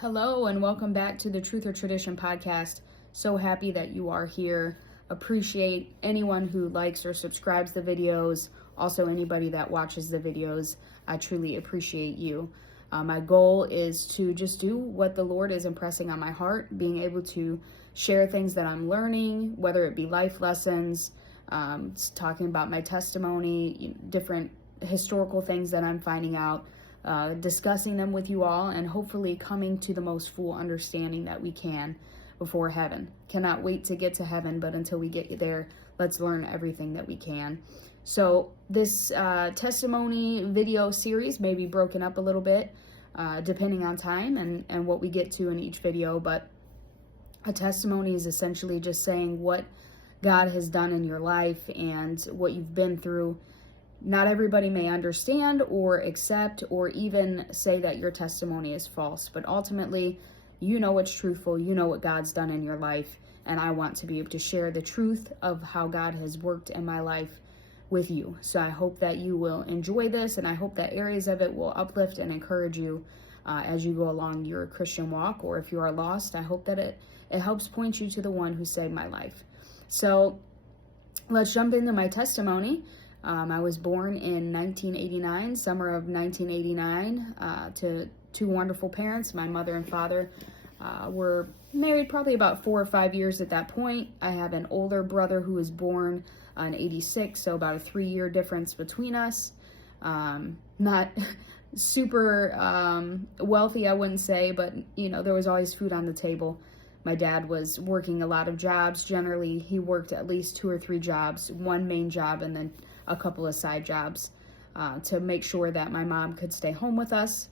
Hello and welcome back to the Truth or Tradition podcast. So happy that you are here. Appreciate anyone who likes or subscribes the videos. Also anybody that watches the videos. I truly appreciate you. My goal is to just do what the Lord is impressing on my heart, being able to share things that I'm learning, whether it be life lessons, talking about my testimony, different historical things that I'm finding out, discussing them with you all, and hopefully coming to the most full understanding that we can before heaven. Cannot wait to get to heaven, but until we get there, let's learn everything that we can. So this testimony video series may be broken up a little bit, depending on time and what we get to in each video, but a testimony is essentially just saying what God has done in your life and what you've been through. Not everybody may understand or accept or even say that your testimony is false, but ultimately, you know what's truthful, you know what God's done in your life, and I want to be able to share the truth of how God has worked in my life with you. So I hope that you will enjoy this, and I hope that areas of it will uplift and encourage you as you go along your Christian walk, or if you are lost, I hope that it helps point you to the one who saved my life. So let's jump into my testimony. I was born in 1989, summer of 1989, to two wonderful parents. My mother and father were married probably about 4 or 5 years at that point. I have an older brother who was born in 86, so about a 3-year difference between us. Not super wealthy, I wouldn't say, but there was always food on the table. My dad was working a lot of jobs. Generally, he worked at least 2 or 3 jobs, one main job and then a couple of side jobs to make sure that my mom could stay home with us,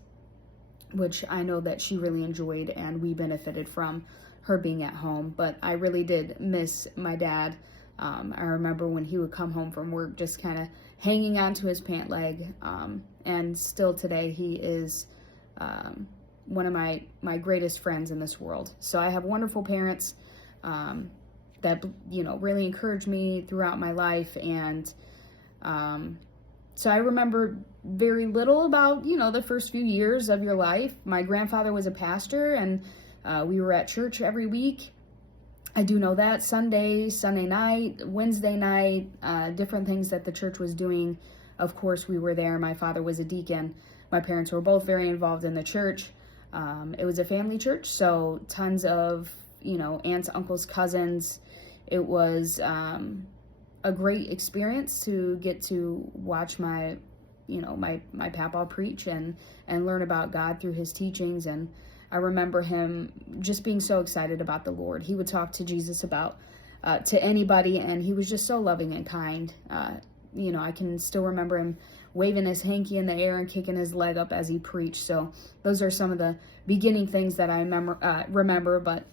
which I know that she really enjoyed and we benefited from her being at home. But I really did miss my dad. I remember when he would come home from work just kind of hanging onto his pant leg. And still today, he is one of my greatest friends in this world. So I have wonderful parents that really encouraged me throughout my life, and so I remember very little about the first few years of your life. My grandfather was a pastor, and we were at church every week. I do know that Sunday night, Wednesday night, different things that the church was doing. Of course, we were there. My father was a deacon. My parents were both very involved in the church. It was a family church, so tons of, aunts, uncles, cousins. It was a great experience to get to watch my papa preach and learn about God through his teachings. And I remember him just being so excited about the Lord. He would talk to Jesus about to anybody, and he was just so loving and kind. I can still remember him waving his hanky in the air and kicking his leg up as he preached. So those are some of the beginning things that I remember, but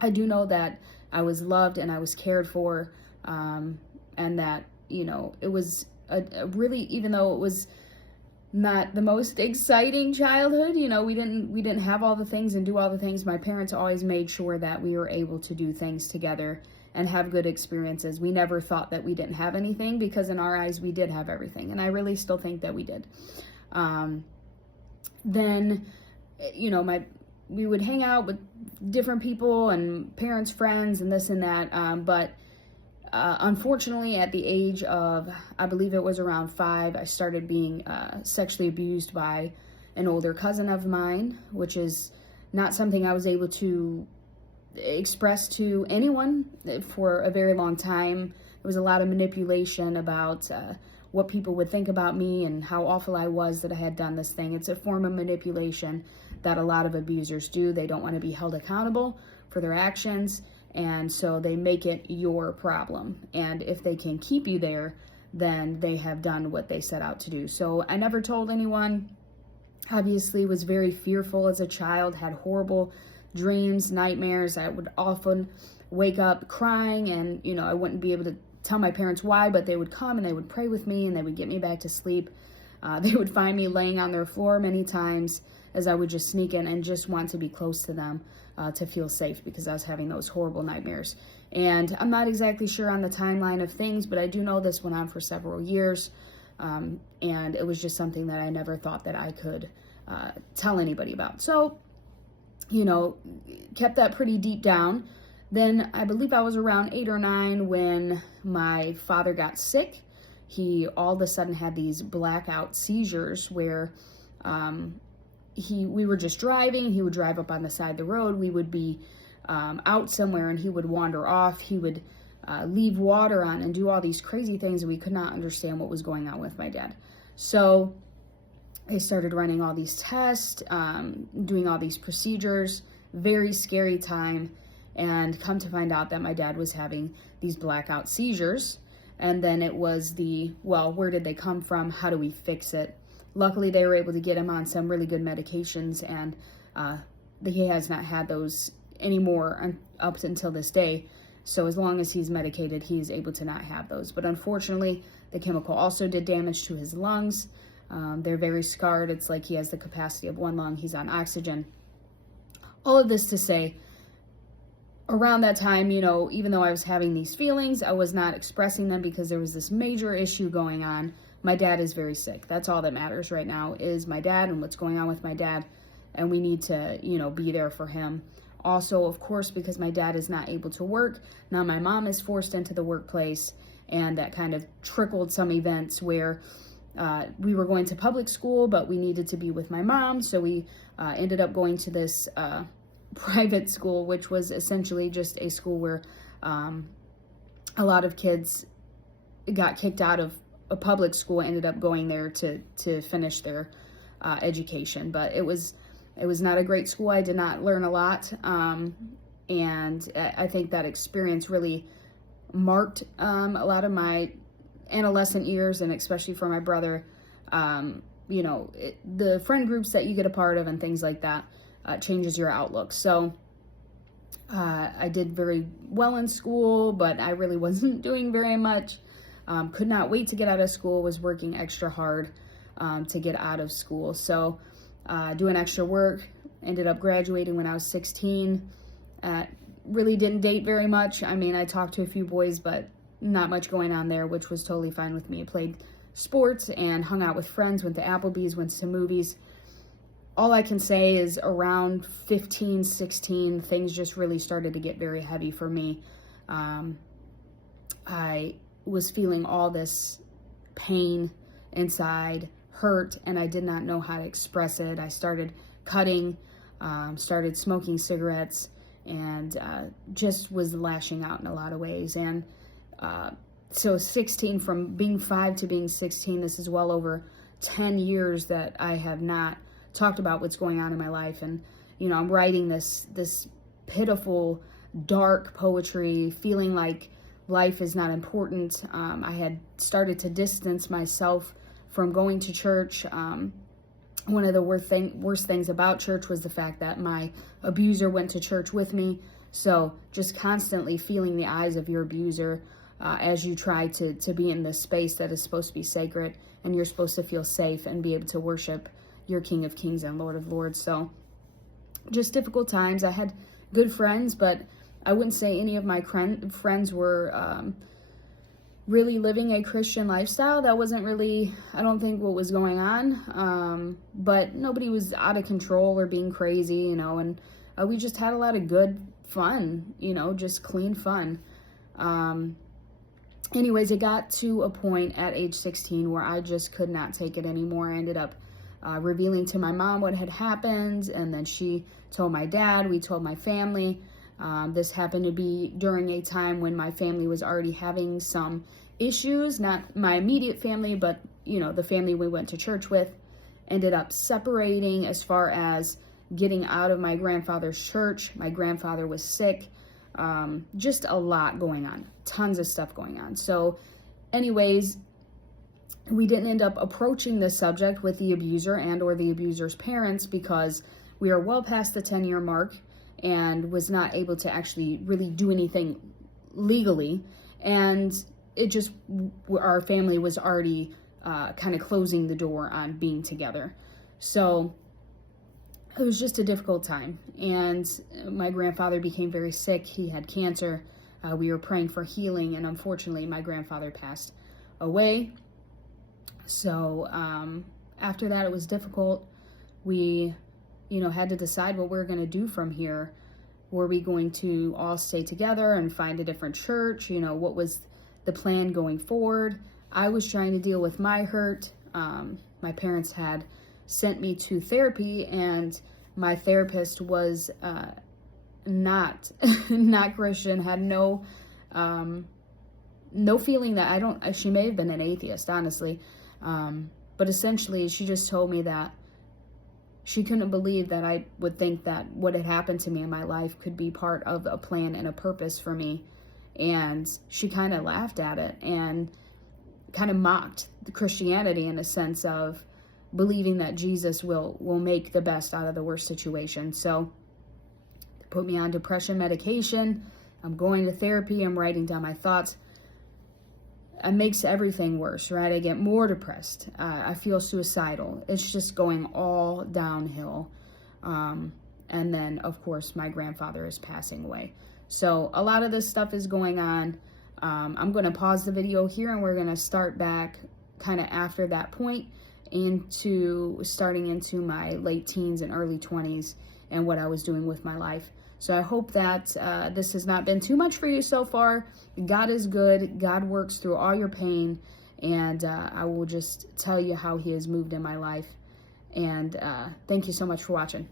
I do know that I was loved and I was cared for, and that, it was a really, even though it was not the most exciting childhood, we didn't have all the things and do all the things. My parents always made sure that we were able to do things together and have good experiences. We never thought that we didn't have anything, because in our eyes, we did have everything. And I really still think that we did. Then, we would hang out with different people and parents, friends, and this and that. But unfortunately, at the age of, I believe it was around 5, I started being sexually abused by an older cousin of mine, which is not something I was able to express to anyone for a very long time. There was a lot of manipulation about what people would think about me and how awful I was that I had done this thing. It's a form of manipulation that a lot of abusers do. They don't want to be held accountable for their actions, and so they make it your problem. And if they can keep you there, then they have done what they set out to do. So I never told anyone. Obviously was very fearful as a child, had horrible dreams, nightmares. I would often wake up crying, and I wouldn't be able to tell my parents why, but they would come and they would pray with me and they would get me back to sleep. They would find me laying on their floor many times as I would just sneak in and just want to be close to them, to feel safe, because I was having those horrible nightmares. And I'm not exactly sure on the timeline of things, but I do know this went on for several years. And it was just something that I never thought that I could tell anybody about. So you know, kept that pretty deep down. Then I believe I was around 8 or 9 when my father got sick. He all of a sudden had these blackout seizures where we were just driving. He would drive up on the side of the road. We would be out somewhere and he would wander off. He would leave water on and do all these crazy things, and we could not understand what was going on with my dad. So I started running all these tests, doing all these procedures. Very scary time. And come to find out that my dad was having these blackout seizures. And then it was well, where did they come from? How do we fix it? Luckily, they were able to get him on some really good medications, and he has not had those anymore up until this day. So as long as he's medicated, he's able to not have those. But unfortunately, the chemical also did damage to his lungs. They're very scarred. It's like he has the capacity of one lung. He's on oxygen. All of this to say, around that time, even though I was having these feelings, I was not expressing them because there was this major issue going on. My dad is very sick. That's all that matters right now is my dad and what's going on with my dad. And we need to, be there for him. Also, of course, because my dad is not able to work, now my mom is forced into the workplace, and that kind of trickled some events where we were going to public school, but we needed to be with my mom. So we ended up going to this private school, which was essentially just a school where a lot of kids got kicked out of a public school, ended up going there to finish their education. But it was not a great school. I did not learn a lot, and I think that experience really marked a lot of my adolescent years, and especially for my brother. The friend groups that you get a part of and things like that changes your outlook. So I did very well in school, but I really wasn't doing very much. Could not wait to get out of school, was working extra hard to get out of school. So doing extra work, ended up graduating when I was 16. Really didn't date very much. I mean, I talked to a few boys, but not much going on there, which was totally fine with me. I played sports and hung out with friends, went to Applebee's, went to movies. All I can say is around 15, 16, things just really started to get very heavy for me. I was feeling all this pain inside, hurt, and I did not know how to express it. I started cutting, started smoking cigarettes, and just was lashing out in a lot of ways. And so 16, from being 5 to being 16, this is well over 10 years that I have not talked about what's going on in my life. And, I'm writing this pitiful, dark poetry, feeling like life is not important. I had started to distance myself from going to church. One of the worst things about church was the fact that my abuser went to church with me. So just constantly feeling the eyes of your abuser as you try to be in this space that is supposed to be sacred, and you're supposed to feel safe and be able to worship your King of Kings and Lord of Lords. So just difficult times. I had good friends, but I wouldn't say any of my friends were really living a Christian lifestyle. That wasn't really, I don't think, what was going on. But nobody was out of control or being crazy, and we just had a lot of good fun, just clean fun. Anyways, it got to a point at age 16 where I just could not take it anymore. I ended up revealing to my mom what had happened, and then she told my dad, we told my family. This happened to be during a time when my family was already having some issues, not my immediate family, but, the family we went to church with ended up separating as far as getting out of my grandfather's church. My grandfather was sick. Just a lot going on, tons of stuff going on. So anyways, we didn't end up approaching this subject with the abuser and or the abuser's parents because we are well past the 10-year mark and was not able to actually really do anything legally. And it just, our family was already kind of closing the door on being together. So it was just a difficult time. And my grandfather became very sick. He had cancer. We were praying for healing, and unfortunately my grandfather passed away. So after that, it was difficult. We, had to decide what we're going to do from here. Were we going to all stay together and find a different church? What was the plan going forward? I was trying to deal with my hurt. My parents had sent me to therapy, and my therapist was not Christian, had no feeling that she may have been an atheist, honestly. But essentially, she just told me that she couldn't believe that I would think that what had happened to me in my life could be part of a plan and a purpose for me. And she kind of laughed at it and kind of mocked the Christianity in a sense of believing that Jesus will make the best out of the worst situation. So they put me on depression medication. I'm going to therapy. I'm writing down my thoughts. It makes everything worse, right? I get more depressed. I feel suicidal. It's just going all downhill. And then, of course, my grandfather is passing away. So a lot of this stuff is going on. I'm going to pause the video here, and we're going to start back kind of after that point starting into my late teens and early 20s and what I was doing with my life. So I hope that this has not been too much for you so far. God is good. God works through all your pain. And I will just tell you how he has moved in my life. And thank you so much for watching.